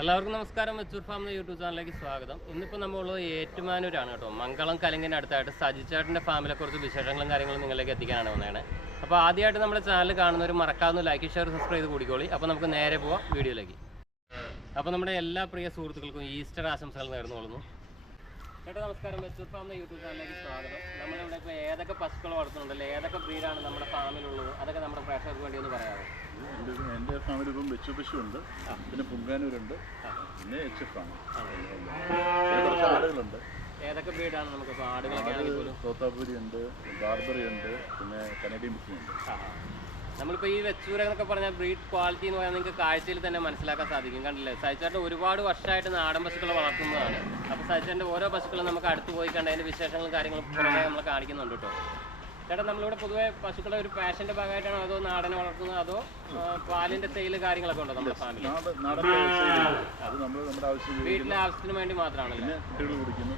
എല്ലാവർക്കും നമസ്കാരം. വെച്ചൂർ ഫാം എന്ന യൂട്യൂബ് ചാനലിലേക്ക് സ്വാഗതം. ഇന്നിപ്പോൾ നമ്മളുള്ളത് ഏറ്റുമാനൂരാണ് കേട്ടോ. മംഗളം കലിങ്ങിൻ്റെ അടുത്തായിട്ട് സജിച്ചേട്ടൻ്റെ ഫാമിലെ കുറച്ച് വിശേഷങ്ങളും കാര്യങ്ങളും നിങ്ങളിലേക്ക് എത്തിക്കാനാണ് വന്നതാണ്. അപ്പോൾ ആദ്യമായിട്ട് നമ്മുടെ ചാനൽ കാണുന്നവർ മറക്കാവുന്ന ലൈക്ക് ഷെയർ സബ്സ്ക്രൈബ് ചെയ്ത് കൂടിക്കോളി. അപ്പോൾ നമുക്ക് നേരെ പോവാം വീഡിയോയിലേക്ക്. അപ്പോൾ നമ്മുടെ എല്ലാ പ്രിയ സുഹൃത്തുക്കൾക്കും ഈസ്റ്റർ ആശംസകൾ നേർന്നുകൊള്ളുന്നു. ചേട്ടാ നമസ്കാരം. വെച്ചൂർ ഫാം എന്ന യൂട്യൂബ് ചാനലിലേക്ക് സ്വാഗതം. നമ്മളിവിടെ ഇപ്പോൾ ഏതൊക്കെ പശുക്കൾ വളർത്തുന്നുണ്ടല്ലോ, ഏതൊക്കെ ബ്രീഡാണ് നമ്മുടെ ഫാമിലുള്ളത്, അതൊക്കെ നമ്മുടെ പ്രേക്ഷകർക്ക് വേണ്ടി ഒന്ന് പറയാമോ? എൻ്റെ ഫാമിലി ഇപ്പം വെച്ചു പശുവുണ്ട്, പിന്നെ പുങ്കാനൂരുണ്ട്, പിന്നെ HF ആണ്. കുറച്ച് ആടുകളുണ്ട്. ഏതൊക്കെ ബ്രീഡാണ് നമുക്ക് ഇപ്പോൾ ആടുകളൊക്കെ ആണെങ്കിൽ പോലും? തോത്താപ്പൂരി ഉണ്ട്, ബാർബറി ഉണ്ട്, പിന്നെ കനേഡിയൻ ബിസിനുണ്ട്. നമ്മളിപ്പോൾ ഈ വെച്ചൂര എന്നൊക്കെ പറഞ്ഞാൽ ബ്രീഡ് ക്വാളിറ്റി എന്ന് പറഞ്ഞാൽ നിങ്ങൾക്ക് കാഴ്ചയിൽ തന്നെ മനസ്സിലാക്കാൻ സാധിക്കും. കണ്ടില്ലേ, സജിച്ചേട്ടൻ ഒരുപാട് വർഷമായിട്ട് നാടൻ പശുക്കളെ വളർത്തുന്നതാണ്. അപ്പോൾ സജിച്ചേട്ടൻ്റെ ഓരോ പശുക്കളും നമുക്ക് അടുത്ത് പോയി കണ്ട് അതിൻ്റെ വിശേഷങ്ങളും കാര്യങ്ങളും പുറമേ നമ്മൾ കാണിക്കുന്നുണ്ട് കേട്ടോ. ചേട്ടാ നമ്മളിവിടെ പൊതുവെ പശുക്കളെ ഒരു പാഷൻ്റെ ഭാഗമായിട്ടാണോ അതോ നാടനെ വളർത്തുന്നത്, അതോ പാലിൻ്റെ സെയില് കാര്യങ്ങളൊക്കെ ഉണ്ടോ നമ്മുടെ ഫാമിലി? വീട്ടിലെ ആവശ്യത്തിന് വേണ്ടി മാത്രമാണല്ലോ. കുട്ടികൾ കുടിക്കുന്നു,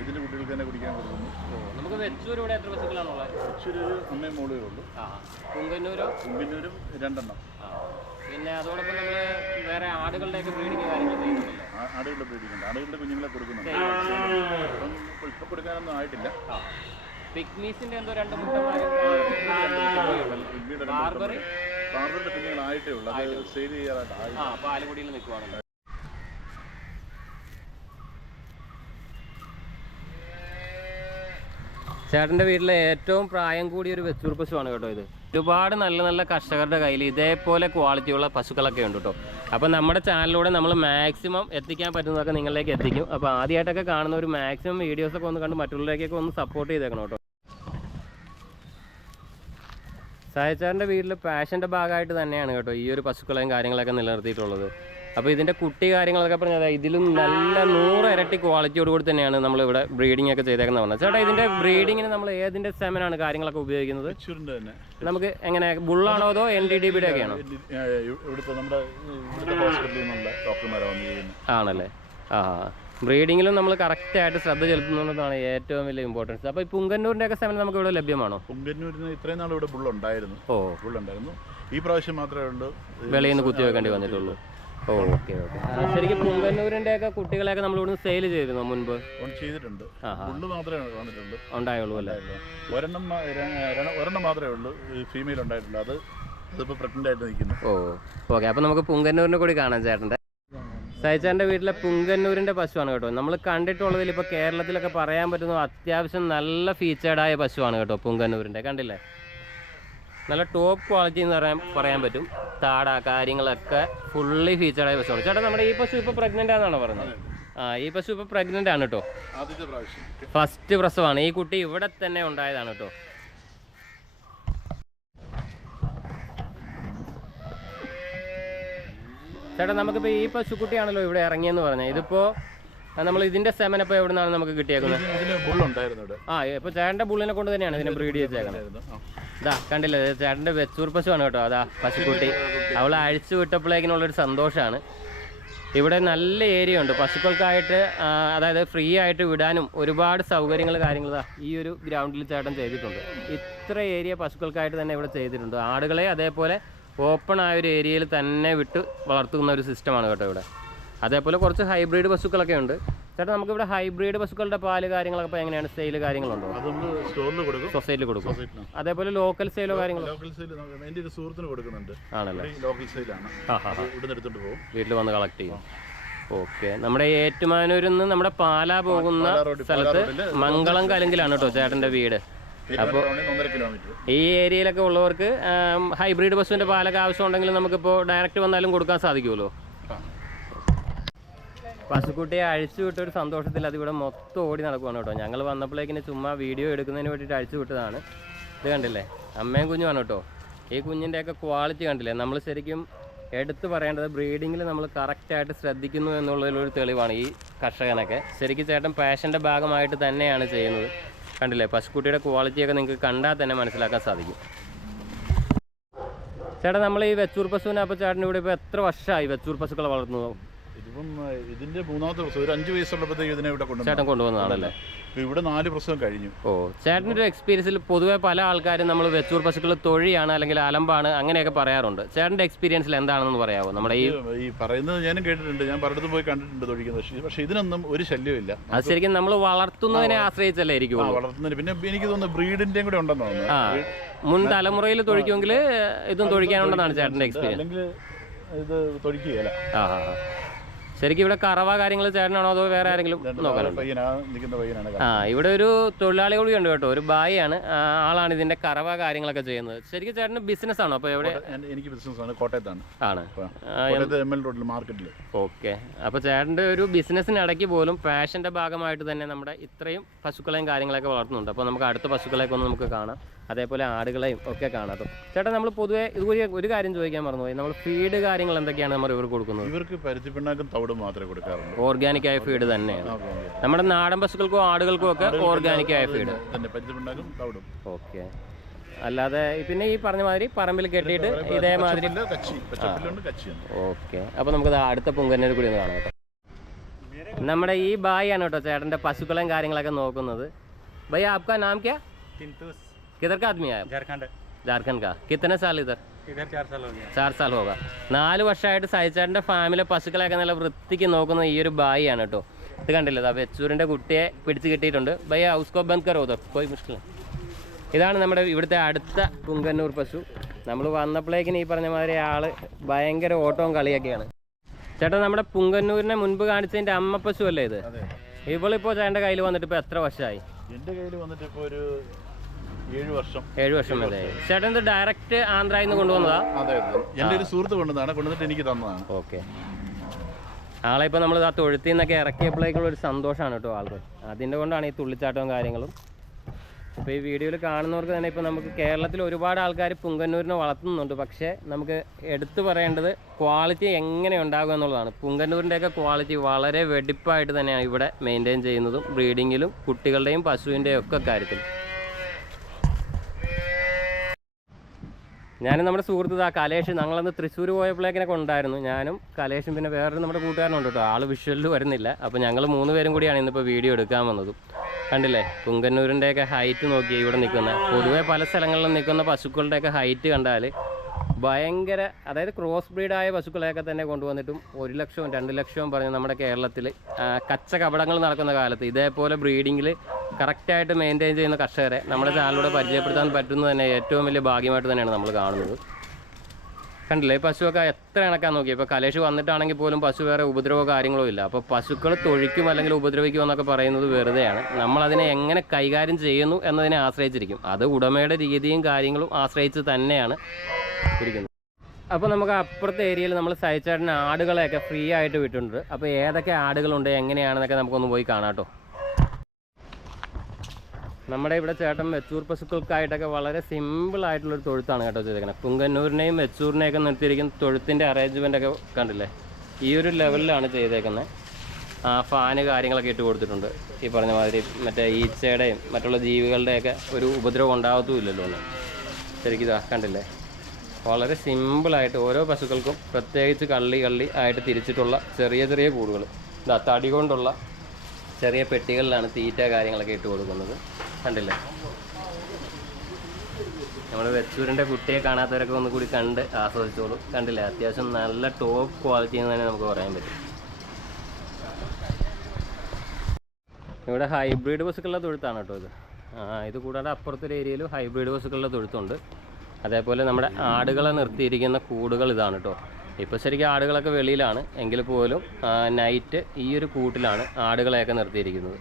ഇതിൻ്റെ കുട്ടികൾക്ക് തന്നെ കുടിക്കാൻ കൊടുക്കുന്നു. നമുക്ക് വെച്ചൂർ ഇവിടെ എത്ര പശുക്കളാണുള്ളത്? വെച്ചൂർ അമ്മയും മോളുകളേ ഉള്ളൂ. പുങ്കന്നൂരും 2 പിന്നെ അതോടൊപ്പം നമ്മൾ വേറെ ആടുകളുടെയൊക്കെ ബ്രീഡിങ് കാര്യങ്ങൾ ചെയ്യുന്നുണ്ടല്ലോ. ആടുകളുടെ ബ്രീഡിംഗ് ഉണ്ട്, ആടുകളുടെ കുഞ്ഞുങ്ങളെ കൊടുക്കുന്നുണ്ട്. ഇപ്പം കൊടുക്കാനൊന്നും ആയിട്ടില്ല. പിഗ്മീസിന്റെ എന്തോ 2 മുട്ടന്മാരും ബാർബറിന്റെ കുഞ്ഞുങ്ങളായിട്ടേ ഉള്ളൂ. അത് സെയിൽ ചെയ്യാറായിട്ട് പാലക്കുടിയിൽ നിൽക്കുവാണല്ലോ. ചേട്ടൻ്റെ വീട്ടിലെ ഏറ്റവും പ്രായം കൂടിയ ഒരു വെച്ചൂർ പശുവാണ് കേട്ടോ ഇത്. ഒരുപാട് നല്ല നല്ല കർഷകരുടെ കയ്യിൽ ഇതേപോലെ ക്വാളിറ്റിയുള്ള പശുക്കളൊക്കെ ഉണ്ട് കേട്ടോ. അപ്പോൾ നമ്മുടെ ചാനലിലൂടെ നമ്മൾ മാക്സിമം എത്തിക്കാൻ പറ്റുന്നതൊക്കെ നിങ്ങളിലേക്ക് എത്തിക്കും. അപ്പോൾ ആദ്യമായിട്ടൊക്കെ കാണുന്ന ഒരു മാക്സിമം വീഡിയോസൊക്കെ ഒന്ന് കണ്ട് മറ്റുള്ളവരേക്കൊക്കെ ഒന്ന് സപ്പോർട്ട് ചെയ്തേക്കണം കേട്ടോ. സായച്ചാറിൻ്റെ വീട്ടിൽ പാഷൻ്റെ ഭാഗമായിട്ട് തന്നെയാണ് കേട്ടോ ഈ ഒരു പശുക്കളെയും കാര്യങ്ങളൊക്കെ നിലനിർത്തിയിട്ടുള്ളത്. അപ്പോൾ ഇതിൻ്റെ കുട്ടി കാര്യങ്ങളൊക്കെ പറഞ്ഞാൽ ഇതിലും നല്ല 100 ഇരട്ടി ക്വാളിറ്റിയോട് കൂടി തന്നെയാണ് നമ്മളിവിടെ ബ്രീഡിംഗ് ഒക്കെ ചെയ്തേക്കുന്നത് പറഞ്ഞത്. ചേട്ടാ ഇതിൻ്റെ ബ്രീഡിങ്ങിന് നമ്മൾ ഏതിൻ്റെ സെമനാണ് കാര്യങ്ങളൊക്കെ ഉപയോഗിക്കുന്നത്? നമുക്ക് എങ്ങനെ ബുള്ളാണോ അതോ NDDBയുടെ ഒക്കെയാണോ? ആണല്ലേ. ബ്രീഡിങ്ങിലും നമ്മൾ കറക്റ്റായിട്ട് ശ്രദ്ധ ചെലുത്തുന്നതാണ് ഏറ്റവും വലിയ ഇമ്പോർട്ടൻസ്. അപ്പോൾ ഈ പുങ്കന്നൂരിൻ്റെ ഒക്കെ സെമൻ നമുക്ക് ഇവിടെ ലഭ്യമാണോ? പുങ്കന്നൂരിന് ഇത്രയും നാൾ ഇവിടെ ബുള്ളുണ്ടായിരുന്നു. ബുള്ളുണ്ടായിരുന്നു. ഈ പ്രാവശ്യം മാത്രമേ ഉള്ളൂ വെളിയിൽ നിന്ന് കുത്തി വെക്കേണ്ടി വന്നിട്ടുള്ളൂ. ഓക്കെ. ശരിക്കും പുങ്കന്നൂരിൻ്റെ ഒക്കെ കുട്ടികളെയൊക്കെ നമ്മൾ ഇവിടുന്ന് സെയിൽ ചെയ്തിരുന്നു മുൻപ്? ചെയ്തിട്ടുണ്ട്. ബുള്ള് മാത്രമേ വന്നിട്ടുള്ളൂ, ഉണ്ടായുള്ളൂ അല്ലേ? ഒരെണ്ണം മാത്രമേ ഉള്ളൂ ഫീമെയിൽ ഉണ്ടായിട്ടുള്ളൂ. അതിപ്പോൾ പ്രഗ്നൻ്റ് ആയിട്ട് നിൽക്കുന്നു. ഓക്കെ. അപ്പോൾ നമുക്ക് പുങ്കന്നൂരിനെ കൂടി കാണാം ചേട്ടൻ്റെ. സജിച്ചേട്ടൻ്റെ വീട്ടിലെ പുങ്കന്നൂരിൻ്റെ പശുവാണ് കേട്ടോ. നമ്മൾ കണ്ടിട്ടുള്ളതിൽ ഇപ്പോൾ കേരളത്തിലൊക്കെ പറയാൻ പറ്റുന്ന അത്യാവശ്യം നല്ല ഫീച്ചേർഡായ പശുവാണ് കേട്ടോ പുങ്കന്നൂരിൻ്റെ. കണ്ടില്ലേ, നല്ല ടോപ്പ് ക്വാളിറ്റി എന്ന് പറയാൻ പറ്റും. താട കാര്യങ്ങളൊക്കെ ഫുള്ളി ഫീച്ചേർഡായ പശുവാണ്. ചേട്ടാ നമ്മുടെ ഈ പശു ഇപ്പോൾ പ്രഗ്നൻ്റ് ആണെന്നാണോ പറഞ്ഞത്? ഈ പശു ഇപ്പോൾ പ്രഗ്നൻ്റ് ആണ് കേട്ടോ. ഫസ്റ്റ് പ്രസവമാണ്. ഈ കുട്ടി ഇവിടെ തന്നെ ഉണ്ടായതാണ് കേട്ടോ. ചേട്ടാ നമുക്കിപ്പോൾ ഈ പശുക്കുട്ടിയാണല്ലോ ഇവിടെ ഇറങ്ങിയെന്ന് പറഞ്ഞത്. ഇതിപ്പോൾ നമ്മൾ ഇതിൻ്റെ സെമൻ ഇപ്പോൾ എവിടെ നിന്നാണ് നമുക്ക് കിട്ടിയേക്കുന്നത്? ഇപ്പോൾ ചേട്ടൻ്റെ ബുള്ളിനെ കൊണ്ട് തന്നെയാണ് ഇതിനെ ബ്രീഡ് ചെയ്തേക്കുന്നത്. ഇതാ കണ്ടില്ലേ, ചേട്ടൻ്റെ വെച്ചൂർ പശുവാണ് കേട്ടോ. അതാ പശുക്കുട്ടി. അവളെ അഴിച്ചു വിട്ടപ്പോഴേക്കിനുള്ളൊരു സന്തോഷമാണ്. ഇവിടെ നല്ല ഏരിയ ഉണ്ട് പശുക്കൾക്കായിട്ട്, അതായത് ഫ്രീ ആയിട്ട് വിടാനും ഒരുപാട് സൗകര്യങ്ങൾ കാര്യങ്ങൾ ഈ ഒരു ഗ്രൗണ്ടിൽ ചേട്ടൻ ചെയ്തിട്ടുണ്ട്. ഇത്ര ഏരിയ പശുക്കൾക്കായിട്ട് തന്നെ ഇവിടെ ചെയ്തിട്ടുണ്ട്. ആടുകളെ അതേപോലെ ഓപ്പൺ ആയ ഒരു ഏരിയയിൽ തന്നെ വിട്ട് വളർത്തുന്ന ഒരു സിസ്റ്റമാണ് കേട്ടോ ഇവിടെ. അതേപോലെ കുറച്ച് ഹൈബ്രിഡ് പശുക്കളൊക്കെ ഉണ്ട്. ചേട്ടാ നമുക്കിവിടെ ഹൈബ്രിഡ് പശുക്കളുടെ പാല് കാര്യങ്ങളൊക്കെ ഇപ്പോൾ എങ്ങനെയാണ്? സെയിൽ കാര്യങ്ങളുണ്ടോ? സൊസൈറ്റിയിൽ കൊടുക്കും. അതേപോലെ ലോക്കൽ സെയിലോ കാര്യങ്ങളോ? ആണല്ലേ. വീട്ടിൽ വന്ന് കളക്ട് ചെയ്യും. ഓക്കെ. നമ്മുടെ ഏറ്റുമാനൂരിൽ നിന്ന് നമ്മുടെ പാലാ പോകുന്ന സ്ഥലത്ത് മംഗളം കലങ്കിലാണ് കേട്ടോ ചേട്ടൻ്റെ വീട്. അപ്പോൾ ഈ ഏരിയയിലൊക്കെ ഉള്ളവർക്ക് ഹൈബ്രിഡ് പശുവിൻ്റെ പാലൊക്കെ ആവശ്യമുണ്ടെങ്കിൽ നമുക്കിപ്പോൾ ഡയറക്റ്റ് വന്നാലും കൊടുക്കാൻ സാധിക്കുമല്ലോ. പശുക്കുട്ടിയെ അഴിച്ചു വിട്ടൊരു സന്തോഷത്തിൽ അതിവിടെ മൊത്തം ഓടി നടക്കുവാണ് കേട്ടോ. ഞങ്ങൾ വന്നപ്പോഴേക്കിന് ചുമ്മാ വീഡിയോ എടുക്കുന്നതിന് വേണ്ടിയിട്ട് അഴിച്ചു വിട്ടതാണ്. ഇത് കണ്ടില്ലേ, അമ്മയും കുഞ്ഞുമാണ് കേട്ടോ. ഈ കുഞ്ഞിൻ്റെയൊക്കെ ക്വാളിറ്റി കണ്ടില്ലേ? നമ്മൾ ശരിക്കും എടുത്തു പറയേണ്ടത് ബ്രീഡിങ്ങിൽ നമ്മൾ കറക്റ്റായിട്ട് ശ്രദ്ധിക്കുന്നു എന്നുള്ളതിലൊരു തെളിവാണ് ഈ കർഷകനൊക്കെ. ശരിക്കും ചേട്ടൻ പാഷൻ്റെ ഭാഗമായിട്ട് തന്നെയാണ് ചെയ്യുന്നത്. കണ്ടില്ലേ, പശുക്കുട്ടിയുടെ ക്വാളിറ്റിയൊക്കെ നിങ്ങൾക്ക് കണ്ടാൽ തന്നെ മനസ്സിലാക്കാൻ സാധിക്കും. ചേട്ടാ നമ്മൾ ഈ വെച്ചൂർ പശുവിനെ അപ്പോൾ ചേട്ടൻ്റെ ഇവിടെ ഇപ്പോൾ എത്ര വർഷമായി വെച്ചൂർ പശുക്കളെ വളർത്തുന്നു? ഇതിപ്പം ഇതിന്റെ 3ാമത്തെ പ്രസവം, ഒരു 5 വയസ്സുള്ളപ്പോഴത്തേക്ക് ഇതിനെ ഇവിടെ ചേട്ടൻ കൊണ്ടുവന്നതാണല്ലേ? ഇവിടെ 4 പ്രസവം കഴിഞ്ഞു. ഓ, ചേട്ടൻ്റെ ഒരു എക്സ്പീരിയൻസിൽ പൊതുവെ പല ആൾക്കാരും നമ്മൾ വെച്ചൂർ പശുക്കൾ തൊഴിയാണ് അല്ലെങ്കിൽ അലമ്പാണ് അങ്ങനെയൊക്കെ പറയാറുണ്ട്. ചേട്ടൻ്റെ എക്സ്പീരിയൻസിൽ എന്താണെന്ന് പറയാമോ? നമ്മുടെ ഈ പറയുന്നത് ഞാനും കേട്ടിട്ടുണ്ട്, ഞാൻ പലയിടത്തും പോയി കണ്ടിട്ടുണ്ട് തൊഴിക്കുന്നത്. പക്ഷേ ഇതിനൊന്നും ഒരു ശല്യമില്ല. അത് ശരിക്കും നമ്മൾ വളർത്തുന്നതിനെ ആശ്രയിച്ചല്ലേ ഇരിക്കും വളർത്തുന്നതിന്. പിന്നെ എനിക്ക് തോന്നുന്നു ബ്രീഡിന്റെയും കൂടെ ഉണ്ടെന്ന് തോന്നുന്നു. മുൻ തലമുറയിൽ തൊഴിക്കുമെങ്കിൽ ഇതും തൊഴിക്കാനുണ്ടെന്നാണ് ചേട്ടൻ്റെ എക്സ്പീരിയൻസ്. അല്ലെങ്കിൽ ഇത് തൊഴിക്കുകയല്ല. ശരിക്കും ഇവിടെ കറവ കാര്യങ്ങൾ ചേട്ടനാണോ അതോ വേറെ ആരെങ്കിലും നോക്കാനുണ്ടോ? ഇവിടെ ഒരു തൊഴിലാളി കൂടി ഉണ്ട് കേട്ടോ, ഒരു ബായിയാണ്, ആളാണ് ഇതിന്റെ കറവ കാര്യങ്ങളൊക്കെ ചെയ്യുന്നത്. ശരിക്കും ചേട്ടന് ബിസിനസ് ആണോ? അപ്പോൾ എവിടെ? എനിക്ക് ബിസിനസ് ആണ്, കോട്ടയത്താണ്. ആണ്. ML റോഡിൽ മാർക്കറ്റിൽ. ഓക്കെ. അപ്പോൾ ചേട്ടൻ്റെ ഒരു ബിസിനസ്സിനിടയ്ക്ക് പോലും പാഷന്റെ ഭാഗമായിട്ട് തന്നെ നമ്മുടെ ഇത്രയും പശുക്കളെയും കാര്യങ്ങളൊക്കെ വളർത്തുന്നുണ്ട്. അപ്പോൾ നമുക്ക് അടുത്ത പശുക്കളെയൊക്കെ ഒന്ന് നമുക്ക് കാണാം, അതേപോലെ ആടുകളെയും ഒക്കെ കാണാം. ചേട്ടാ, നമ്മൾ പൊതുവെ ഇതുപോലെ ഒരു കാര്യം ചോദിക്കാൻ മറന്നുപോയി, നമ്മൾ ഫീഡ് കാര്യങ്ങൾ എന്തൊക്കെയാണ് നമ്മൾ ഇവർക്ക് കൊടുക്കുന്നത്? ഇവർക്ക് പരുത്തിപ്പിണ്ണാക്കും തവിടും മാത്രമേ കൊടുക്കാറുള്ളൂ. ഓർഗാനിക് ആയ ഫീഡ് തന്നെയാണ്. നമ്മുടെ നാടൻ പശുക്കൾക്കോ ആടുകൾക്കോ ഒക്കെ ഓർഗാനിക് ആയ ഫീഡ് തന്നെ, പരുത്തിപ്പിണ്ണാക്കും തവിടും. ഓക്കെ. അല്ലാതെ പിന്നെ ഈ പറഞ്ഞ മാതിരി പറമ്പിൽ കെട്ടിയിട്ട് ഇതേമാതിരി. ഓക്കെ. അപ്പോൾ നമുക്ക് അടുത്ത പുങ്കന്നൂർ കൂടി ഒന്ന് കാണാം കേട്ടോ. നമ്മുടെ ഈ ബായി ആണ് കേട്ടോ ചേട്ടൻ്റെ പശുക്കളെയും കാര്യങ്ങളൊക്കെ നോക്കുന്നത്. ഭൈ, ആപ്കാ നാം ക്യാ? किधर का आदमी है? झारखंड का। कितने साल इधर? 4 साल होगा. 4 വർഷമായിട്ട് സൈച്ചേട്ടൻ്റെ ഫാമിലെ പശുക്കളെയൊക്കെ നല്ല വൃത്തിക്ക് നോക്കുന്ന ഈ ഒരു ബായി ആണ് കേട്ടോ. ഇത് കണ്ടില്ലേ, വെച്ചൂരിൻ്റെ കുട്ടിയെ പിടിച്ച് കിട്ടിയിട്ടുണ്ട്. ഭയ്യ ഉസ്കോ ബന്ദ് കരോ ഉധർ, കോയി മുഷ്കിൽ. ഇതാണ് നമ്മുടെ ഇവിടുത്തെ അടുത്ത പുങ്കന്നൂർ പശു. നമ്മൾ വന്നപ്പോഴേക്കിന് ഈ പറഞ്ഞ മാതിരി ആള് ഭയങ്കര ഓട്ടവും കളിയൊക്കെയാണ്. ചേട്ടാ, നമ്മുടെ പുങ്കന്നൂരിനെ മുൻപ് കാണിച്ചതിൻ്റെ അമ്മ പശു അല്ലേ ഇത്? ഇവളിപ്പോൾ ചേട്ടൻ്റെ കയ്യിൽ വന്നിട്ട് ഇപ്പോൾ എത്ര വർഷമായി? എൻ്റെ കയ്യിൽ വന്നിട്ട് ഇപ്പോൾ ഒരു 7 വർഷം. 7 വർഷം അല്ലേ? ചേട്ടൻ ഇത് ഡയറക്റ്റ് ആന്ധ്രയിൽ നിന്ന് കൊണ്ടുവന്നതാ? അതെ, എൻ്റെ ഒരു സുഹൃത്ത് കൊണ്ടുവന്നിട്ട് എനിക്ക് തന്നതാണ്. ഓക്കെ. ആളെ ഇപ്പോൾ നമ്മൾ ആ തൊഴുത്തിൽ നിന്നൊക്കെ ഇറക്കിയപ്പോഴേക്കുള്ള ഒരു സന്തോഷമാണ് കേട്ടോ ആൾക്ക്. അതിൻ്റെ കൊണ്ടാണ് ഈ തുള്ളിച്ചാട്ടവും കാര്യങ്ങളും. അപ്പോൾ ഈ വീഡിയോയിൽ കാണുന്നവർക്ക് തന്നെ ഇപ്പോൾ നമുക്ക് കേരളത്തിൽ ഒരുപാട് ആൾക്കാർ പുങ്കന്നൂരിനെ വളർത്തുന്നുണ്ട്. പക്ഷേ നമുക്ക് എടുത്തു പറയേണ്ടത് ക്വാളിറ്റി എങ്ങനെ ഉണ്ടാകുക എന്നുള്ളതാണ്. പുങ്കന്നൂരിൻ്റെയൊക്കെ ക്വാളിറ്റി വളരെ വെടിപ്പായിട്ട് തന്നെയാണ് ഇവിടെ മെയിൻറ്റെയിൻ ചെയ്യുന്നതും ബ്രീഡിങ്ങിലും കുട്ടികളുടെയും പശുവിൻ്റെയും ഒക്കെ കാര്യത്തിൽ. ഞാനും നമ്മുടെ സുഹൃത്ത് കലേഷ്, ഞങ്ങളന്ന് തൃശ്ശൂർ പോയപ്പോഴേക്കിനൊക്കെ ഉണ്ടായിരുന്നു. ഞാനും കലേഷും പിന്നെ വേറൊരു നമ്മുടെ കൂട്ടുകാരനുണ്ട് കേട്ടോ. ആൾ വിഷ്വലിൽ വരുന്നില്ല. അപ്പോൾ ഞങ്ങൾ 3 പേരും കൂടിയാണ് ഇന്നിപ്പോൾ വീഡിയോ എടുക്കാൻ വന്നതും. കണ്ടില്ലേ, പുങ്കന്നൂരിൻ്റെയൊക്കെ ഹൈറ്റ് നോക്കി ഇവിടെ നിൽക്കുന്ന, പൊതുവെ പല സ്ഥലങ്ങളിലും നിൽക്കുന്ന പശുക്കളുടെയൊക്കെ ഹൈറ്റ് കണ്ടാൽ ഭയങ്കര, അതായത് ക്രോസ് ബ്രീഡായ പശുക്കളെയൊക്കെ തന്നെ കൊണ്ടുവന്നിട്ടും 1 ലക്ഷവും 2 ലക്ഷവും പറഞ്ഞ് നമ്മുടെ കേരളത്തിൽ കച്ച കപടങ്ങൾ നടക്കുന്ന കാലത്ത് ഇതേപോലെ ബ്രീഡിങ്ങിൽ കറക്റ്റായിട്ട് മെയിൻറ്റെയിൻ ചെയ്യുന്ന കർഷകരെ നമ്മുടെ ചാനലിലൂടെ പരിചയപ്പെടുത്താൻ പറ്റുന്നത് തന്നെ ഏറ്റവും വലിയ ഭാഗ്യമായിട്ട് തന്നെയാണ് നമ്മൾ കാണുന്നത്. കണ്ടില്ലേ, പശുവൊക്കെ എത്ര ഇണക്കാൻ നോക്കി. ഇപ്പോൾ കലേഷ് വന്നിട്ടാണെങ്കിൽ പോലും പശു വേറെ ഉപദ്രവമോ കാര്യങ്ങളോ ഇല്ല. അപ്പോൾ പശുക്കൾ തൊഴിക്കും അല്ലെങ്കിൽ ഉപദ്രവിക്കും എന്നൊക്കെ പറയുന്നത് വെറുതെയാണ്. നമ്മളതിനെ എങ്ങനെ കൈകാര്യം ചെയ്യുന്നു എന്നതിനെ ആശ്രയിച്ചിരിക്കും. അത് ഉടമയുടെ രീതിയും കാര്യങ്ങളും ആശ്രയിച്ച് തന്നെയാണ് ഇരിക്കുന്നത്. അപ്പോൾ നമുക്ക് അപ്പുറത്തെ ഏരിയയിൽ നമ്മൾ സൈച്ചേട്ടന് ആടുകളെയൊക്കെ ഫ്രീ ആയിട്ട് വിട്ടിട്ടുണ്ട്. അപ്പോൾ ഏതൊക്കെ ആടുകളുണ്ട് എങ്ങനെയാണെന്നൊക്കെ നമുക്കൊന്ന് പോയി കാണാം കേട്ടോ. നമ്മുടെ ഇവിടെ ചേട്ടൻ വെച്ചൂർ പശുക്കൾക്കായിട്ടൊക്കെ വളരെ സിമ്പിളായിട്ടുള്ളൊരു തൊഴുത്താണ് കേട്ടോ ചെയ്തേക്കുന്നത്. പുങ്കന്നൂരിനെയും വെച്ചൂരിനെയൊക്കെ നിർത്തിയിരിക്കുന്ന തൊഴുത്തിൻ്റെ അറേഞ്ച്മെൻ്റൊക്കെ കണ്ടില്ലേ, ഈ ഒരു ലെവലിലാണ് ചെയ്തേക്കുന്നത്. ഫാന് കാര്യങ്ങളൊക്കെ ഇട്ട് കൊടുത്തിട്ടുണ്ട്. ഈ പറഞ്ഞ മാതിരി മറ്റേ ഈച്ചയുടെയും മറ്റുള്ള ജീവികളുടെയൊക്കെ ഒരു ഉപദ്രവം ഉണ്ടാകത്തുമില്ലല്ലോ ഒന്ന്. ശരിക്കും ഇതാ കണ്ടില്ലേ, വളരെ സിമ്പിളായിട്ട് ഓരോ പശുക്കൾക്കും പ്രത്യേകിച്ച് കള്ളി ആയിട്ട് തിരിച്ചിട്ടുള്ള ചെറിയ ചെറിയ കൂടുകൾ. ഇതാ തടി കൊണ്ടുള്ള ചെറിയ പെട്ടികളിലാണ് തീറ്റ കാര്യങ്ങളൊക്കെ ഇട്ട് കൊടുക്കുന്നത്. കണ്ടില്ലേ, നമ്മൾ വെച്ചൂരിൻ്റെ കുട്ടിയെ കാണാത്തവരൊക്കെ ഒന്ന് കൂടി കണ്ട് ആസ്വദിച്ചോളൂ. കണ്ടില്ലേ, അത്യാവശ്യം നല്ല ടോപ്പ് ക്വാളിറ്റി എന്ന് തന്നെ നമുക്ക് പറയാൻ പറ്റും. ഇവിടെ ഹൈബ്രിഡ് പശുക്കളുടെ തൊഴുത്താണ് കേട്ടോ ഇത്. ഇത് കൂടാതെ അപ്പുറത്തൊരു ഏരിയയിലും ഹൈബ്രിഡ് പശുക്കളുടെ തൊഴുത്തുണ്ട്. അതേപോലെ നമ്മുടെ ആടുകളെ നിർത്തിയിരിക്കുന്ന കൂടുകൾ ഇതാണ് കേട്ടോ. ഇപ്പോൾ ശരിക്കും ആടുകളൊക്കെ വെളിയിലാണ് എങ്കിൽ പോലും നൈറ്റ് ഈ ഒരു കൂട്ടിലാണ് ആടുകളെയൊക്കെ നിർത്തിയിരിക്കുന്നത്.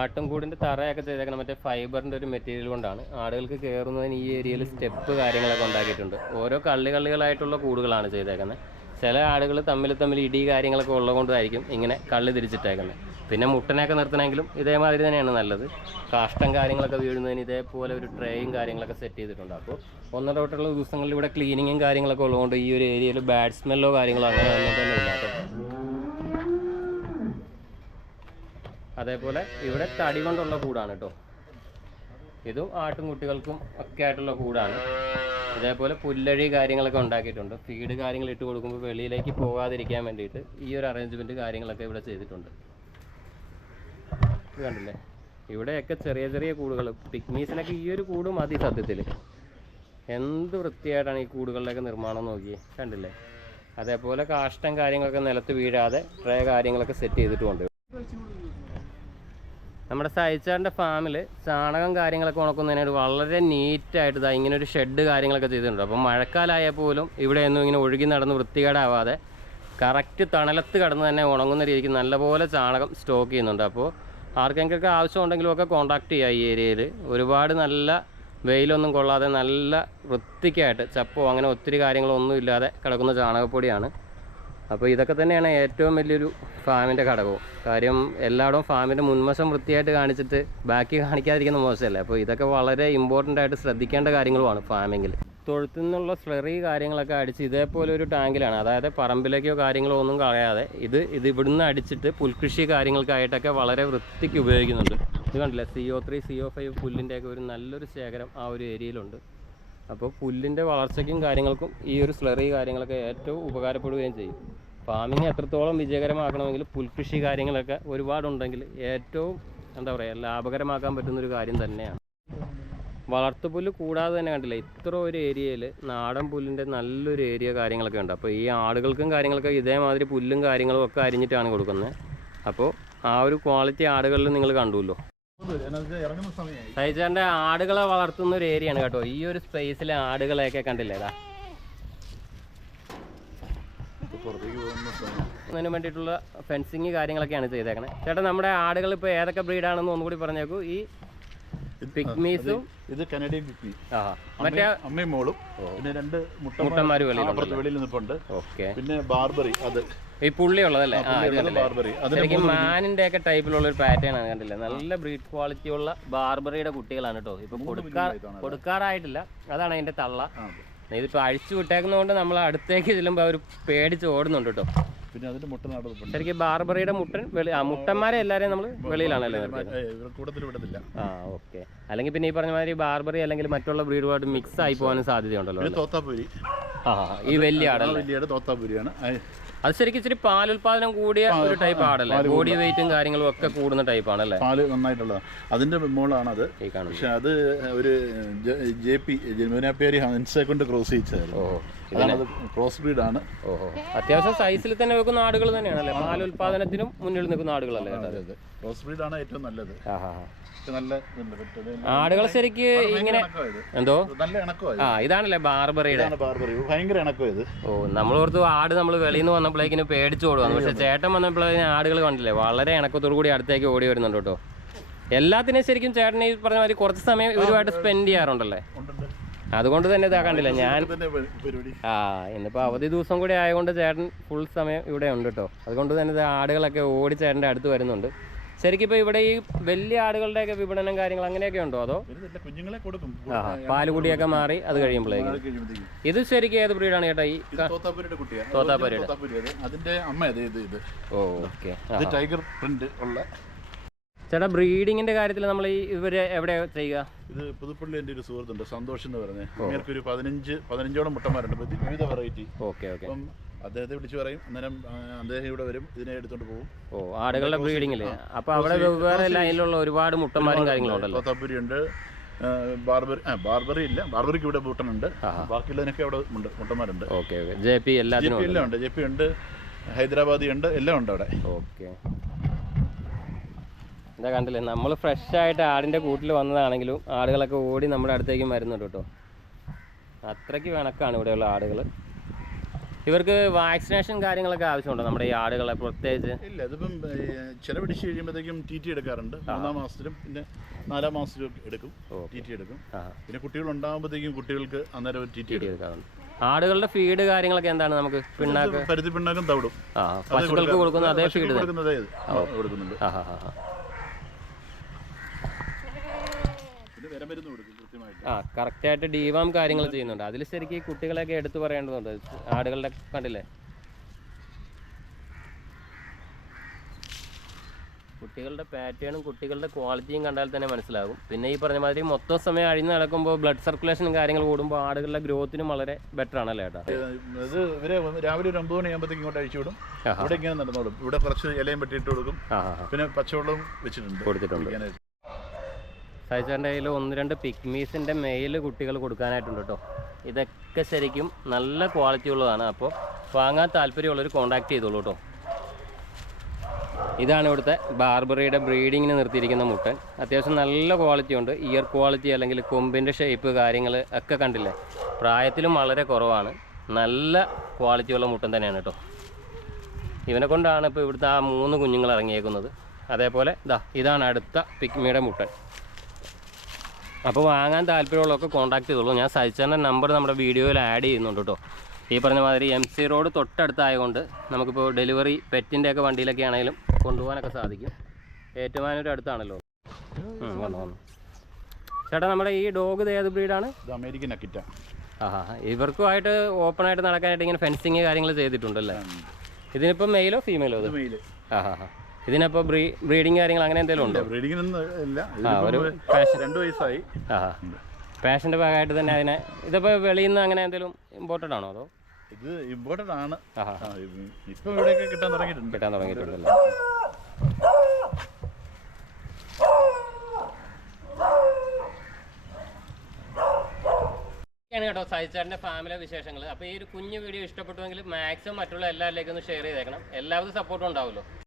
ആട്ടുംകൂടിൻ്റെ തറയൊക്കെ ചെയ്തേക്കണം മറ്റേ ഫൈബറിൻ്റെ ഒരു മെറ്റീരിയൽ കൊണ്ടാണ്. ആടുകൾക്ക് കയറുന്നതിന് ഈ ഏരിയയിൽ സ്റ്റെപ്പ് കാര്യങ്ങളൊക്കെ ഉണ്ടാക്കിയിട്ടുണ്ട്. ഓരോ കള്ളികളായിട്ടുള്ള കൂടുകളാണ് ചെയ്തേക്കുന്നത്. ചില ആടുകൾ തമ്മിൽ ഇടി കാര്യങ്ങളൊക്കെ ഉള്ളതുകൊണ്ടായിരിക്കും ഇങ്ങനെ കള്ളി തിരിച്ചിട്ടേക്കുന്നത്. പിന്നെ മുട്ടനെയൊക്കെ നിർത്തണമെങ്കിലും ഇതേമാതിരി തന്നെയാണ് നല്ലത്. കാഷ്ടം കാര്യങ്ങളൊക്കെ വീഴുന്നതിന് ഇതേപോലെ ഒരു ട്രേയും കാര്യങ്ങളൊക്കെ സെറ്റ് ചെയ്തിട്ടുണ്ട്. അപ്പോൾ ഒന്നിടവിട്ടുള്ള ദിവസങ്ങളിൽ ഇവിടെ ക്ലീനിങ്ങും കാര്യങ്ങളൊക്കെ ഉള്ളതുകൊണ്ട് ഈ ഒരു ഏരിയയിൽ ബാഡ് സ്മെല്ലോ കാര്യങ്ങളോ അങ്ങനെ ഒന്നും തന്നെ ഇല്ലാത്ത. അതേപോലെ ഇവിടെ തടി കൊണ്ടുള്ള കൂടാണ് കേട്ടോ. ഇതും ആട്ടും കുട്ടികൾക്കും ഒക്കെ ആയിട്ടുള്ള കൂടാണ്. ഇതേപോലെ പുല്ലഴി കാര്യങ്ങളൊക്കെ ഉണ്ടാക്കിയിട്ടുണ്ട്. ഫീഡ് കാര്യങ്ങൾ ഇട്ട് കൊടുക്കുമ്പോൾ വെളിയിലേക്ക് പോകാതിരിക്കാൻ വേണ്ടിയിട്ട് ഈ ഒരു അറേഞ്ച്മെൻറ്റ് കാര്യങ്ങളൊക്കെ ഇവിടെ ചെയ്തിട്ടുണ്ട്. ഇത് കണ്ടില്ലേ, ഇവിടെയൊക്കെ ചെറിയ ചെറിയ കൂടുകൾ. പിഗ്മീസിനൊക്കെ ഈ ഒരു കൂട് മതി സത്യത്തിൽ. എന്ത് വൃത്തിയായിട്ടാണ് ഈ കൂടുകളുടെയൊക്കെ നിർമ്മാണം നോക്കിയേ, കണ്ടില്ലേ. അതേപോലെ കാഷ്ടം കാര്യങ്ങളൊക്കെ നിലത്ത് വീഴാതെ ട്രേ കാര്യങ്ങളൊക്കെ സെറ്റ് ചെയ്തിട്ടുമുണ്ട്. നമ്മുടെ സഹിച്ചാറിൻ്റെ ഫാമിൽ ചാണകം കാര്യങ്ങളൊക്കെ ഉണക്കുന്നതിനായിട്ട് വളരെ നീറ്റായിട്ട് ഇതാ ഇങ്ങനെ ഒരു ഷെഡ് കാര്യങ്ങളൊക്കെ ചെയ്തിട്ടുണ്ട്. അപ്പം മഴക്കാലമായാൽ പോലും ഇവിടെയൊന്നും ഇങ്ങനെ ഒഴുകി നടന്ന് വൃത്തികേടാവാതെ കറക്റ്റ് തണലത്ത് കിടന്ന് തന്നെ ഉണങ്ങുന്ന രീതിക്ക് നല്ലപോലെ ചാണകം സ്റ്റോക്ക് ചെയ്യുന്നുണ്ട്. അപ്പോൾ ആർക്കെങ്കിലൊക്കെ ആവശ്യമുണ്ടെങ്കിലും ഒക്കെ കോൺടാക്ട് ചെയ്യുക. ഈ ഏരിയയിൽ ഒരുപാട് നല്ല വെയിലൊന്നും കൊള്ളാതെ നല്ല വൃത്തിക്കായിട്ട് ചപ്പോ അങ്ങനെ ഒത്തിരി കാര്യങ്ങളൊന്നും ഇല്ലാതെ കിടക്കുന്ന ചാണകപ്പൊടിയാണ്. അപ്പോൾ ഇതൊക്കെ തന്നെയാണ് ഏറ്റവും വലിയൊരു ഫാമിൻ്റെ ഘടകവും. കാര്യം എല്ലായിടവും ഫാമിൻ്റെ മുൻവശം വൃത്തിയായിട്ട് കാണിച്ചിട്ട് ബാക്കി കാണിക്കാതിരിക്കുന്ന മോശമല്ലേ. അപ്പോൾ ഇതൊക്കെ വളരെ ഇമ്പോർട്ടൻ്റ് ആയിട്ട് ശ്രദ്ധിക്കേണ്ട കാര്യങ്ങളുമാണ് ഫാമിങ്ങിൽ. തൊഴുത്തു നിന്നുള്ള സ്ലറി കാര്യങ്ങളൊക്കെ അടിച്ച് ഇതേപോലെ ഒരു ടാങ്കിലാണ്, അതായത് പറമ്പിലേക്കോ കാര്യങ്ങളോ ഒന്നും കളയാതെ ഇത് ഇവിടുന്ന് അടിച്ചിട്ട് പുൽകൃഷി കാര്യങ്ങൾക്കായിട്ടൊക്കെ വളരെ വൃത്തിക്ക് ഉപയോഗിക്കുന്നുണ്ട്. ഇത് കണ്ടില്ലേ, CO3 CO5 പുല്ലിൻ്റെയൊക്കെ ഒരു നല്ലൊരു ശേഖരം ആ ഒരു ഏരിയയിലുണ്ട്. അപ്പോൾ പുല്ലിൻ്റെ വളർച്ചയ്ക്കും കാര്യങ്ങൾക്കും ഈ ഒരു സ്ലറി കാര്യങ്ങളൊക്കെ ഏറ്റവും ഉപകാരപ്പെടുകയും ചെയ്യും. ഫാമിങ് എത്രത്തോളം വിജയകരമാക്കണമെങ്കിൽ പുൽകൃഷി കാര്യങ്ങളൊക്കെ ഒരുപാടുണ്ടെങ്കിൽ ഏറ്റവും എന്താ പറയുക ലാഭകരമാക്കാൻ പറ്റുന്നൊരു കാര്യം തന്നെയാണ്. വളർത്തുപുല്ല് കൂടാതെ തന്നെ കണ്ടില്ലേ, ഇത്ര ഒരു ഏരിയയിൽ നാടൻ പുല്ലിൻ്റെ നല്ലൊരു ഏരിയ കാര്യങ്ങളൊക്കെ ഉണ്ട്. അപ്പോൾ ഈ ആടുകൾക്കും കാര്യങ്ങളൊക്കെ ഇതേമാതിരി പുല്ലും കാര്യങ്ങളും ഒക്കെ അരിഞ്ഞിട്ടാണ് കൊടുക്കുന്നത്. അപ്പോൾ ആ ഒരു ക്വാളിറ്റി ആടുകളിൽ നിങ്ങൾ കണ്ടുല്ലോ. സഹിച്ചാൻ്റെ ആടുകളെ വളർത്തുന്ന ഒരു ഏരിയയാണ് കേട്ടോ. ഈ ഒരു സ്പേസിലെ ആടുകളെയൊക്കെ കണ്ടില്ലേ, ഇതാ അതിന് വേണ്ടിയിട്ടുള്ള ഫെൻസിങ് കാര്യങ്ങളൊക്കെയാണ് ചെയ്തേക്കണേ. ചേട്ടാ, നമ്മുടെ ആടുകൾ ഇപ്പോൾ ഏതൊക്കെ ബ്രീഡാണെന്ന് ഒന്നുകൂടി പറഞ്ഞേക്കൂ. ഈ പിഗ്മീസും ഇത് കനഡിയൻ പിഗ്മി, മറ്റേ അമ്മയും മോളും, പിന്നെ 2 മുട്ടന്മാർ വെളിയിൽ നിൽപ്പുണ്ട്. ഓക്കെ, പിന്നെ ബാർബറി, അത് ഈ പുള്ളി ഉള്ളതല്ലേ, ബാർബറി. ശരിക്കും മാനിന്റെ ഒക്കെ ടൈപ്പിലുള്ള ഒരു പാറ്റേൺ ആണ്, കണ്ടില്ലേ. നല്ല ബ്രീഡ് ക്വാളിറ്റി ഉള്ള ബാർബറിയുടെ കുട്ടികളാണ് കേട്ടോ. ഇപ്പൊ കൊടുക്കാറായിട്ടില്ല, അതാണ് അതിന്റെ തള്ള. ഇതിപ്പോ അഴിച്ചു വിട്ടേക്കുന്നതുകൊണ്ട് നമ്മൾ അടുത്തേക്ക് ചെല്ലുമ്പോൾ അവർ പേടിച്ച് ഓടുന്നുണ്ട് കേട്ടോ. പിന്നെ അതിന്റെ മുട്ട നടന്നിട്ടുണ്ട്. ശരിക്കും ബാർബറിയുടെ മുട്ടന്മാരെ എല്ലാവരെയും നമ്മൾ വെളിയിലാണല്ലേ കൂട്ടത്തിൽ വിടത്തില്ല. ഓക്കെ. അല്ലെങ്കിൽ പിന്നെ ഈ പറഞ്ഞ മാതിരി ബാർബറി അല്ലെങ്കിൽ മറ്റുള്ള ബ്രീഡുമായിട്ട് മിക്സ് ആയി പോകാനും സാധ്യതയുണ്ടല്ലോ. തോത്താപുരി, ഈ വലിയ ആടല്ലേ, തോത്താപുരിയാണ്. അത് ശരിക്കും ഇച്ചിരി പാലുൽപാദനം കൂടിയ ഒരു ടൈപ്പ് ആടല്ലേ, ബോഡി വെയിറ്റും കാര്യങ്ങളും ഒക്കെ കൂടുന്ന ടൈപ്പ് ആണല്ലേ. പാല് നന്നായിട്ടുള്ളതാണ്. അതിന്റെ മോളാണത്. പക്ഷെ അത് ഒരു JP ജമുനാപ്പേരി ഹൻസെ കൊണ്ട് ക്രോസ് ചെയ്യിച്ചതായിരുന്നു. ക്രോസ് ബ്രീഡ് ആണ്. ഓഹോ, അത്യാവശ്യം സൈസിൽ തന്നെ വെക്കുന്ന ആടുകൾ തന്നെയാണല്ലേ, പാലുൽപാദനത്തിനും മുന്നിൽ നിൽക്കുന്ന ആടുകളല്ലേ. ക്രോസ് ബ്രീഡ് ആണ് ഏറ്റവും നല്ലത്. ആടുകൾ ശരിക്ക് ഇങ്ങനെ എന്തോ നല്ല ഇണക്കോ. ഇതാണല്ലേ ബാർബറിയുടെ. ഭയങ്കര ഇണക്കോ ഇത്. നമ്മൾ ഓർത്ത് ആട് നമ്മൾ വെളിയിൽ നിന്ന് വന്നപ്പോഴേക്കിന് പേടിച്ചു ഓടുവാണ്. പക്ഷെ ചേട്ടൻ വന്നപ്പോഴേക്കും ആടുകൾ കണ്ടില്ലേ വളരെ ഇണക്കത്തോടു കൂടി അടുത്തേക്ക് ഓടി വരുന്നുണ്ട് കേട്ടോ. എല്ലാത്തിനും ശരിക്കും ചേട്ടൻ ഈ പറഞ്ഞ മാതിരി കുറച്ച് സമയം ഇവരുമായിട്ട് സ്പെൻഡ് ചെയ്യാറുണ്ടല്ലേ. അതുകൊണ്ട് തന്നെ ഇതാ കണ്ടില്ല ഞാൻ ഇന്നിപ്പോൾ അവധി ദിവസം കൂടി ആയതുകൊണ്ട് ചേട്ടൻ ഫുൾ സമയം ഇവിടെ ഉണ്ട് കേട്ടോ. അതുകൊണ്ട് തന്നെ ഇത് ആടുകളൊക്കെ ഓടി ചേട്ടൻ്റെ അടുത്ത് വരുന്നുണ്ട്. ശരിക്കും ഇപ്പോൾ ഇവിടെ ഈ വലിയ ആടുകളുടെയൊക്കെ വിപണനം കാര്യങ്ങൾ അങ്ങനെയൊക്കെ ഉണ്ടോ, അതോ പാലുകുടിയൊക്കെ മാറി അത് കഴിയുമ്പോഴേക്കും? ഇത് ശരിക്കും ഏത് ബ്രീഡാണ് ചേട്ടാ? ഈ തോത്താപ്പുരയുടെ. ഓക്കെ. ടൈഗർ പ്രിന്റ് ഉള്ള ചേട്ടാ, ബ്രീഡിങ്ങിന്റെ കാര്യത്തിൽ നമ്മൾ ഇവര് എവിടെയാ ചെയ്യുക? ഇത് പുതുപ്പള്ളി എൻ്റെ ഒരു സുഹൃത്തുണ്ട്, സന്തോഷം എന്ന് പറഞ്ഞത്. അവർക്ക് ഒരു 15ഓളം മുട്ടന്മാരുണ്ട്, വിവിധ വെറൈറ്റി. Okay okay. അപ്പം അദ്ദേഹത്തെ വിളിച്ചു പറയും, അന്നേരം അദ്ദേഹം ഇവിടെ വരും, ഇതിനെ എടുത്തോണ്ട് പോകും. ആടുകളുടെ ബ്രീഡിങ്ങില് അപ്പൊ അവിടെ വേറെ ലൈനിലുള്ള ഒരുപാട് മുട്ടന്മാരും കാര്യങ്ങളും ഉണ്ടല്ലോ. തോത്താപ്പുരി ഉണ്ട്, ബാർബറി ഇല്ല, ബാർബറിക്ക് ഇവിടെ ബൂട്ടനുണ്ട്, ബാക്കിയുള്ളതിനൊക്കെ അവിടെ മുട്ടന്മാരുണ്ട്. Okay okay. JP എല്ലാം ഉണ്ട്, JP ഉണ്ട്, ഹൈദരാബാദി ഉണ്ട്, എല്ലാം ഉണ്ട് അവിടെ. ഓക്കെ. എന്താ കണ്ടില്ലേ, നമ്മൾ ഫ്രഷ് ആയിട്ട് ആടിൻ്റെ കൂട്ടിൽ വന്നതാണെങ്കിലും ആടുകളൊക്കെ ഓടി നമ്മുടെ അടുത്തേക്കും വരുന്നുണ്ട് കേട്ടോ. അത്രയ്ക്ക് വിണക്കാണ് ഇവിടെയുള്ള ആടുകൾ. ഇവർക്ക് വാക്സിനേഷൻ കാര്യങ്ങളൊക്കെ ആവശ്യമുണ്ടോ നമ്മുടെ ഈ ആടുകളെ പ്രത്യേകിച്ച്? ഇല്ല, ഇതിപ്പം ചില പിടിച്ച് കഴിയുമ്പോഴത്തേക്കും TT എടുക്കാറുണ്ട്. 3-ാം മാസത്തിലും പിന്നെ 4-ാം മാസത്തിലും എടുക്കും, TT എടുക്കും. പിന്നെ കുട്ടികൾ ഉണ്ടാകുമ്പോഴത്തേക്കും കുട്ടികൾക്ക് അന്നേരം ഒരു TT എടുക്കാറുണ്ട്. ആടുകളുടെ ഫീഡ് കാര്യങ്ങളൊക്കെ എന്താണ്? നമുക്ക് പിണ്ണാക്ക്, പരുത്തി പിണ്ണാക്കും തവിടും പശുക്കൾക്ക് കൊടുക്കുന്ന അതേ ഫീഡ് കൊടുക്കുന്നുണ്ട്. കറക്റ്റായിട്ട് ഡിവാം കാര്യങ്ങൾ ചെയ്യുന്നുണ്ട്. അതിൽ ശരിക്കും കുട്ടികളെയൊക്കെ എടുത്തു പറയേണ്ടതുണ്ട്. ആടുകളുടെ കണ്ടില്ലേ, കുട്ടികളുടെ പാറ്റേണും കുട്ടികളുടെ ക്വാളിറ്റിയും കണ്ടാൽ തന്നെ മനസ്സിലാകും. പിന്നെ ഈ പറഞ്ഞ മാതിരി മൊത്തം സമയം അഴിഞ്ഞ് നടക്കുമ്പോൾ ബ്ലഡ് സർക്കുലേഷനും കാര്യങ്ങൾ കൂടുമ്പോൾ ആടുകളുടെ ഗ്രോത്തിനും വളരെ ബെറ്റർ ആണല്ലേ ഏട്ടാ? ഇത് ഇവരെ രാവിലെ ഒരു 9 മണിയാകുമ്പോഴത്തേക്ക് ഇങ്ങോട്ട് അഴിച്ചു വിടും. ഇവിടെ ഇങ്ങനെ നടന്നോളും. ഇവിടെ കുറച്ച് ഇലയും വെട്ടിയിട്ട് കൊടുക്കും. പിന്നെ പച്ചവെള്ളവും കൊടുത്തിട്ടുണ്ട്. സായിച്ചാറിൻ്റെ കയ്യിൽ 1-2 പിഗ്മീസിൻ്റെ മെയിൽ കുട്ടികൾ കൊടുക്കാനായിട്ടുണ്ട് കേട്ടോ. ഇതൊക്കെ ശരിക്കും നല്ല ക്വാളിറ്റി ഉള്ളതാണ്. അപ്പോൾ വാങ്ങാൻ താല്പര്യമുള്ളവർ കോൺടാക്ട് ചെയ്തോളൂ കേട്ടോ. ഇതാണ് ഇവിടുത്തെ ബാർബറിയുടെ ബ്രീഡിങ്ങിന് നിർത്തിയിരിക്കുന്ന മുട്ടൻ. അത്യാവശ്യം നല്ല ക്വാളിറ്റി ഉണ്ട്. ഇയർ ക്വാളിറ്റി അല്ലെങ്കിൽ കൊമ്പിൻ്റെ ഷേപ്പ് കാര്യങ്ങൾ ഒക്കെ കണ്ടില്ലേ. പ്രായത്തിലും വളരെ കുറവാണ്. നല്ല ക്വാളിറ്റിയുള്ള മുട്ടൻ തന്നെയാണ് കേട്ടോ. ഇവനെ കൊണ്ടാണ് ഇപ്പോൾ ഇവിടുത്തെ ആ 3 കുഞ്ഞുങ്ങൾ ഇറങ്ങിയേക്കുന്നത്. അതേപോലെ ഇതാണ് അടുത്ത പിഗ്മിയുടെ മുട്ടൻ. അപ്പോൾ വാങ്ങാൻ താല്പര്യമുള്ളവർക്ക് കോൺടാക്ട് ചെയ്തോളൂ. ഞാൻ സജിച്ചാറിൻ്റെ നമ്പർ നമ്മുടെ വീഡിയോയിൽ ആഡ് ചെയ്യുന്നുണ്ട് കേട്ടോ. ഈ പറഞ്ഞ മാതിരി MC റോഡ് തൊട്ടടുത്തായതുകൊണ്ട് നമുക്കിപ്പോൾ ഡെലിവറി പെറ്റിൻ്റെ ഒക്കെ വണ്ടിയിലൊക്കെ ആണെങ്കിലും കൊണ്ടുപോകാനൊക്കെ സാധിക്കും. ഏറ്റുമാനൂർ അടുത്താണല്ലോ. വന്നു ചേട്ടാ, നമ്മുടെ ഈ ഡോഗ് ഏത് ബ്രീഡാണ്? അമേരിക്കൻ അക്കിറ്റ. ഇവർക്കുമായിട്ട് ഓപ്പണായിട്ട് നടക്കാനായിട്ട് ഇങ്ങനെ ഫെൻസിങ് കാര്യങ്ങൾ ചെയ്തിട്ടുണ്ടല്ലേ? ഇതിനിപ്പോൾ മെയിലോ ഫീമെയിലോ? ഇതിനപ്പോൾ ബ്രീഡിങ് കാര്യങ്ങൾ അങ്ങനെ എന്തെങ്കിലും ഉണ്ടോ? ഒരു 2 വയസ്സായി. പാഷൻ്റെ ഭാഗമായിട്ട് തന്നെ അതിനെ ഇതിപ്പോൾ വെളിയിൽ നിന്ന് അങ്ങനെ എന്തെങ്കിലും ഇമ്പോർട്ടഡ് ആണോ അതോ? ഇത് ഇമ്പോർട്ടഡ് ആണ്. ഇപ്പം ഇവിടെയൊക്കെ കിട്ടാൻ തുടങ്ങിയിട്ടുണ്ടല്ലോ. കേട്ടോ സജിച്ചാറിൻ്റെ ഫാമിലി വിശേഷങ്ങൾ. അപ്പോൾ ഈ ഒരു കുഞ്ഞു വീഡിയോ ഇഷ്ടപ്പെട്ടുവെങ്കിൽ മാക്സിമം മറ്റുള്ള എല്ലാവരിലേക്കും ഒന്ന് ഷെയർ ചെയ്തേക്കണം. എല്ലാവരും സപ്പോർട്ടും ഉണ്ടാവുമല്ലോ.